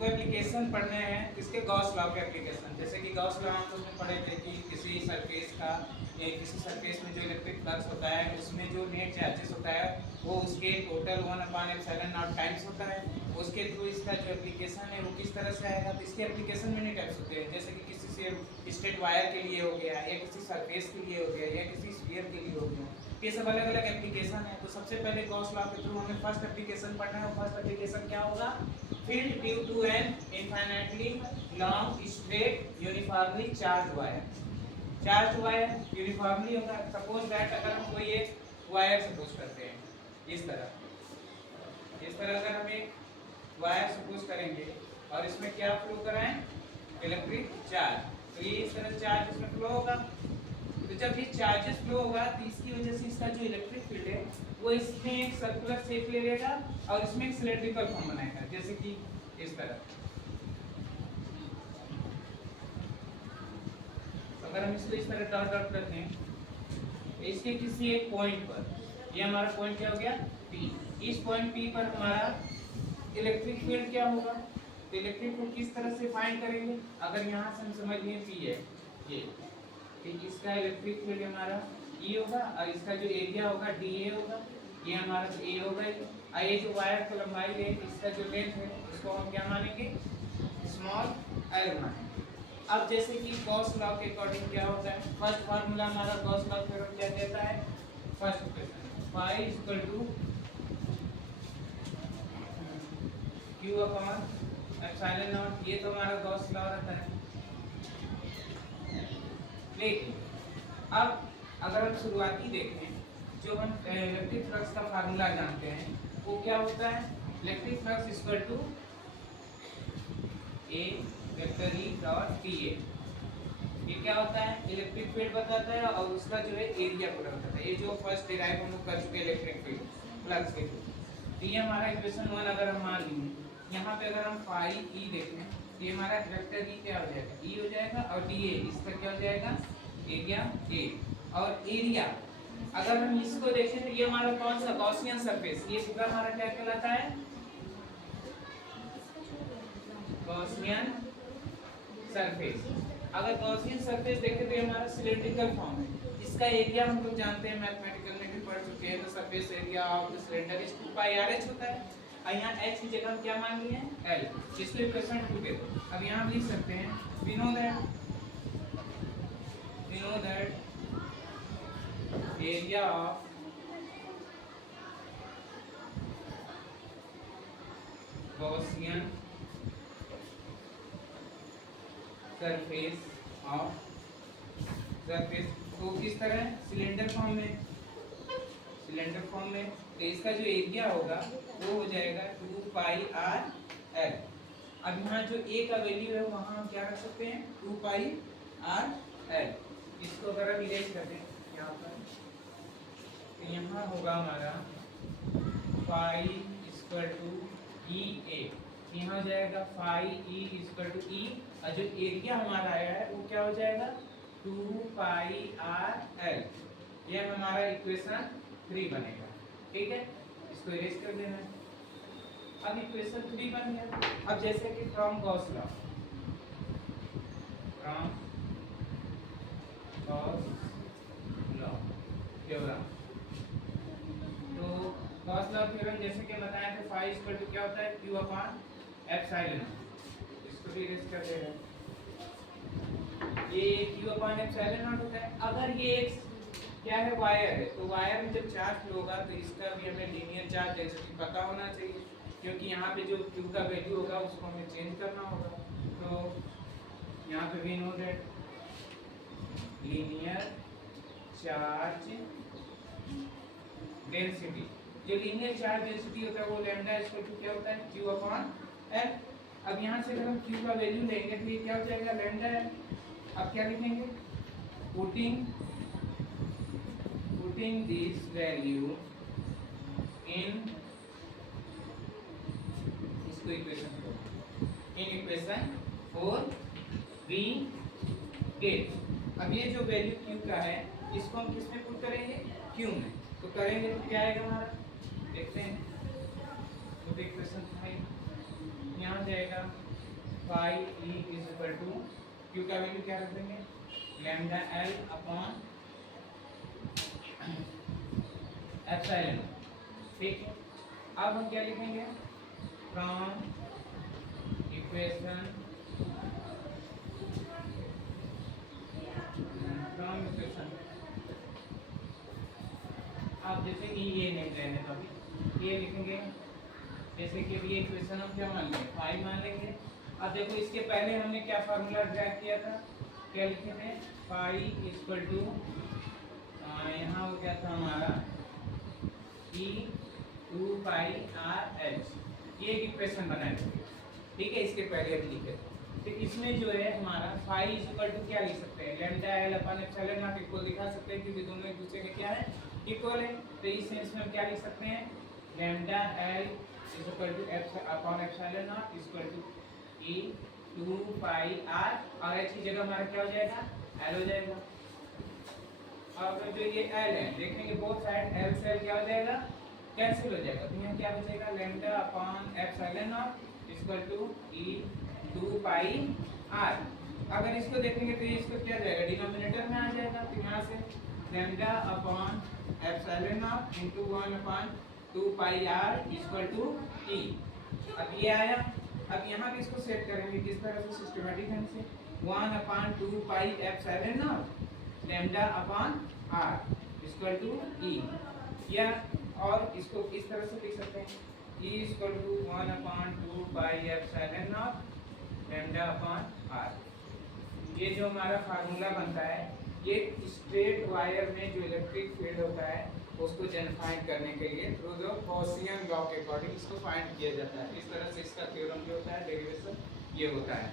हमको एप्लीकेशन पढ़ने हैं किसके, गॉस लॉ के एप्लीकेशन। जैसे कि गॉस लॉ हम लोग पढ़े थे कि किसी सरफेस का किसी सरफेस में जो इलेक्ट्रिक फ्लक्स होता है उसमें जो नेट चार्जेस होता है वो उसके टोटल 1/ε0 टाइम्स होता है। उसके थ्रू इसका जो एप्लीकेशन है वो किस तरह से आएगा, तो इसके एप्लीकेशन मेनी टाइप्स होते हैं। जैसे कि किसी से स्ट्रेट वायर के लिए हो गया, या किसी सरफेस के लिए हो गया, या किसी स्फीयर के लिए हो गया, ये सब अलग अलग एप्लीकेशन है। तो सबसे पहले गॉस लॉ के थ्रू हमें फर्स्ट एप्लीकेशन पढ़ना है। फर्स्ट एप्लीकेशन क्या होगा, field due to an infinitely long straight uniformly charge wire. Charge wire uniformly होगा। सपोज दैट अगर हम कोई एक वायर सपोज करते हैं इस तरह अगर हम एक वायर सपोज करेंगे और इसमें क्या फ्लो कराएं, इलेक्ट्रिक चार्ज, तो ये इस तरह चार्ज इसमें फ्लो होगा। तो जब ये चार्जेस फ्लो होगा तो इसकी वजह से इसका जो इलेक्ट्रिक फील्ड है वो इसमें एक सर्कुलर शेप ले लेगा और इसमें एक सिलेंड्रिकल फॉर्म बनाएगा, जैसे कि इस तरह। अगर हम इसको इस तरह डॉट डॉट करते हैं इसके किसी एक पॉइंट पर, ये हमारा पॉइंट क्या हो गया P, इस पॉइंट P पर हमारा इलेक्ट्रिक फील्ड क्या होगा, तो इलेक्ट्रिक फील्ड किस तरह से फाइंड करेंगे। अगर यहाँ से हम समझ लिए P है ये, कि इसका इलेक्ट्रिक फील्ड हमारा E होगा और इसका जो एरिया होगा dA होगा, ये हमारा A होगा। और ये जो वायर की लंबाई है, इसका जो लेंथ है उसको हम क्या मानेंगे, स्मॉल l मानेंगे। अब जैसे कि गॉस लॉ के अकॉर्डिंग क्या होता है, फर्स्ट फार्मूला हमारा गॉस लॉ थ्योरम क्या कहता है, first equation phi equal to q upon epsilon not, ये तो हमारा गॉस लॉ रहता है। लेकिन अब अगर हम शुरुआती देखें, जो हम इलेक्ट्रिक फ्लक्स का फार्मूला जानते हैं वो क्या होता है, electric flux equal to A vector E dot TA। ये क्या होता है, इलेक्ट्रिक फील्ड बताता है और उसका जो है एरिया पूरा बताता है। ये जो फर्स्ट डिराइव हम लोग कर चुके हैं इलेक्ट्रिक फील्ड फ्लक्स के थ्रू। तो ये हमारा इक्वेशन 1 अगर हम मान लें, यहाँ पे अगर हम phi E देखें तो ये हमारा वेक्टर E क्या हो जाएगा, E हो जाएगा, और dA इसका क्या हो जाएगा, एरिया A। और एरिया अगर हम इसको देखें तो ये हमारा कौन सा, गॉसियन सरफेस, ये पूरा हमारा क्या कहलाता है, गॉसियन सरफेस। अगर गॉसियन सरफेस देखें तो ये हमारा सिलेंड्रिकल फॉर्म है। इसका एरिया हम लोग जानते हैं, मैथमेटिकल में भी पढ़ चुके हैं, तो surface area of the cylinder is 2πr/h होता है। और यहाँ h की जगह हम क्या मान लिए हैं, l, इसलिए इक्वेशन 2 के दो। अब यहाँ हम लिख सकते हैं we know that area of Gaussian surface तो किस तरह, सिलेंडर फॉर्म में, तो इसका जो एरिया होगा वो हो जाएगा 2πr/l। अब यहाँ जो a का वैल्यू है वहाँ हम क्या रख सकते हैं, 2πr/l। इसको अगर हम इरेज कर दें यहाँ पर, तो यहाँ होगा हमारा phi इक्वल टू EA, यहाँ हो जाएगा phi E equal to E, और जो एरिया हमारा आया है वो क्या हो जाएगा 2πr/l। यह हमारा इक्वेशन 3 बनेगा। ठीक है, इसको इरेज कर देना है। अब इक्वेशन 3 बन गया। अब जैसे कि फ्रॉम गॉस लॉ थ्योरम, तो गॉस लॉ थ्योरम जैसे कि बताया था, phi इक्वल टू क्या होता है, q अपॉन एप्सिलॉन। इसको भी इरेज कर देना। ये q अपॉन एप्सिलॉन नॉट होता है। अगर ये एक क्या है, वायर है, तो वायर में जब चार्ज फ्लो होगा तो इसका भी हमें लीनियर चार्ज डेंसिटी पता होना चाहिए, क्योंकि यहाँ पे जो q का वैल्यू होगा उसको हमें चेंज करना होगा। तो यहाँ पे we know that linear charge density, जो लीनियर चार्ज डेंसिटी होता है वो लैम्डा इक्वल टू क्या होता है, q अपॉन l। अब यहाँ से अगर हम q का वैल्यू लेंगे तो ये क्या हो जाएगा, लैम्डा l। अब क्या लिखेंगे, पुटिंग this value in इसको इक्वेशन 4 we get। अब ये जो वैल्यू q का है इसको हम किस में पुट करेंगे, q में। तो करेंगे तो क्या आएगा हमारा, देखते हैं। तो इक्वेशन 5 यहाँ जाएगा phi E is equal to Q का वैल्यू क्या रख देंगे लैम्डा एल अपॉन एप्सिलॉन। ठीक है, अब हम क्या लिखेंगे फ्रॉम इक्वेशन आप जैसे कि ये नहीं लेने तो अभी ये लिखेंगे, जैसे कि ये इक्वेशन हम क्या मान लेंगे फाई मान लेंगे। अब देखो इसके पहले हमने क्या फार्मूला ड्राइव किया था, क्या लिखे थे फाई इक्वल टू यहाँ हो गया था हमारा ई 2 पाई आर एच, ये एक इक्वेशन बनाए थे। ठीक है, इसके पहले अभी लिखे थे। तो इसमें जो है हमारा फाई इक्वल टू क्या लिख सकते हैं lambda L upon epsilon not equal दिखा सकते हैं क्योंकि दोनों एक दूसरे के क्या है इक्वल है। तो इस सेंस में हम क्या लिख सकते हैं lambda L equal to upon epsilon not equal to E 2 pi R और एच की जगह हमारा क्या हो जाएगा एल हो जाएगा। और जो ये एल है देखेंगे बोथ साइड एल से एल क्या हो जाएगा कैंसिल हो जाएगा, तो यहाँ क्या बचेगा lambda upon epsilon not equal to E 2 pi R. अगर इसको देखेंगे तो ये इसको क्या जाएगा डिनोमिनेटर में आ जाएगा, तो यहाँ से lambda upon epsilon naught into 1 upon 2 pi R equal to E. अब ये आया, अब यहाँ भी इसको सेट करेंगे किस तरह से सिस्टमैटिक ढंग से 1 upon 2 pi epsilon naught lambda upon R equal to E, या और इसको इस तरह से लिख सकते हैं E equal to 1 upon 2 pi epsilon naught lambda upon R. ये जो हमारा फार्मूला बनता है ये स्ट्रेट वायर में जो इलेक्ट्रिक फील्ड होता है उसको फाइंड करने के लिए थ्रू द गॉसियन लॉ के अकॉर्डिंग इसको फाइंड किया जाता है। इस तरह से इसका थ्योरम जो होता है डेरिवेशन ये होता है।